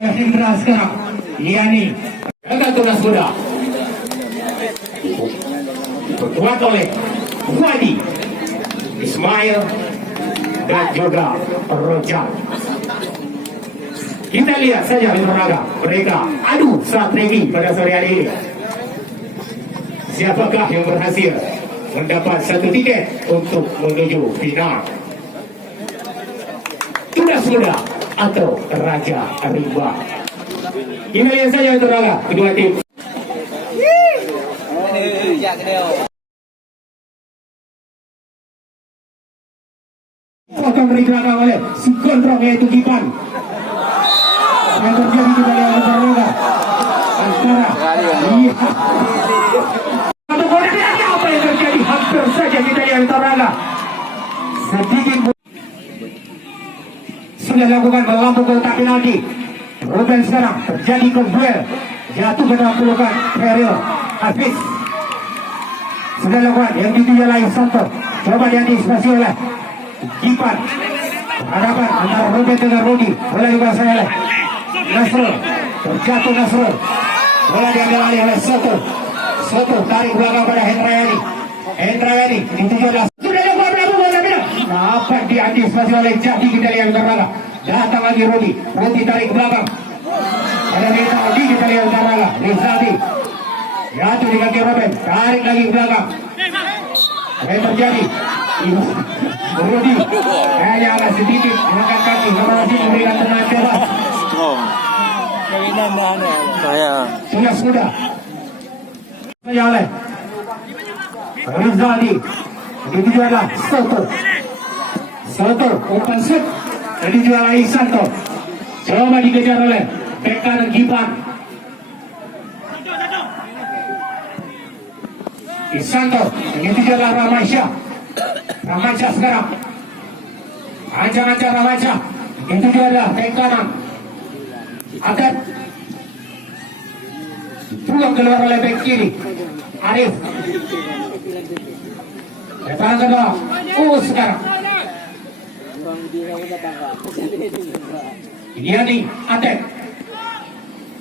Hendra sekarang Yani gagal tunas muda diperkuat oleh Wadi Ismail dan juga Rojak. Kita lihat saja Raga mereka adu strategi pada sore hari ini. Siapakah yang berhasil mendapat satu tiket untuk menuju final? Tunas muda atau Raja Rimba? Kita lihat saja untuk Raga kedua tim. Akan digerakkan oleh si gondrong yaitu Gipan. Yang terjadi di balik antara Raga antara apa yang terjadi? Hampir saja kita lihat antara Raga sedikit sudah lakukan melambung ke kotak penalti. Ruben sekarang terjadi ke duel, jatuh ke dalam pelukan Feril Hafiz. Sudah lakukan yang dituju lain Santo, coba diantisipasi oleh Gipan. Hadapan antara Ruben dengan Rudi, bola dikuasai oleh Nasrul, terjatuh Nasrul, bola diambil alih oleh Soto. Soto tarik belakang pada Hendrayani. Hendrayani dituju oleh sudah lakukan bola pindah. Dapat diantisipasi oleh Jadi kita lihat Raga. Datang lagi Rudi, Rudi tarik ke belakang. Ada Rizaldi kita lihat Raga. Rizaldi jatuh di kaki Ruben, tarik lagi ke belakang. Apa yang terjadi? Rudi hanya agak sedikit mengangkat kaki, namun masih memberikan tendangan bebas. Tunas muda saja oleh Rizaldi. Itu adalah Soto. Soto open shoot. Jadi jual lagi Santo. Coba dikejar oleh Pekka dan Gipan. Isanto. Itu adalah Ramansyah. Ramansyah sekarang. Ancang-ancang Ramansyah. Itu adalah bek kanan. Akan buang keluar oleh bek kiri. Arif. Lepas kedua. Sekarang. Yani Atek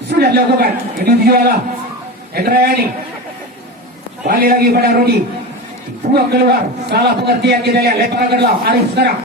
sudah dilakukan. Ini jualah Hendrayani. Balik lagi pada Rudi. Buang keluar. Salah pengertian kita lihat. Lepas kedua. Arif sekarang.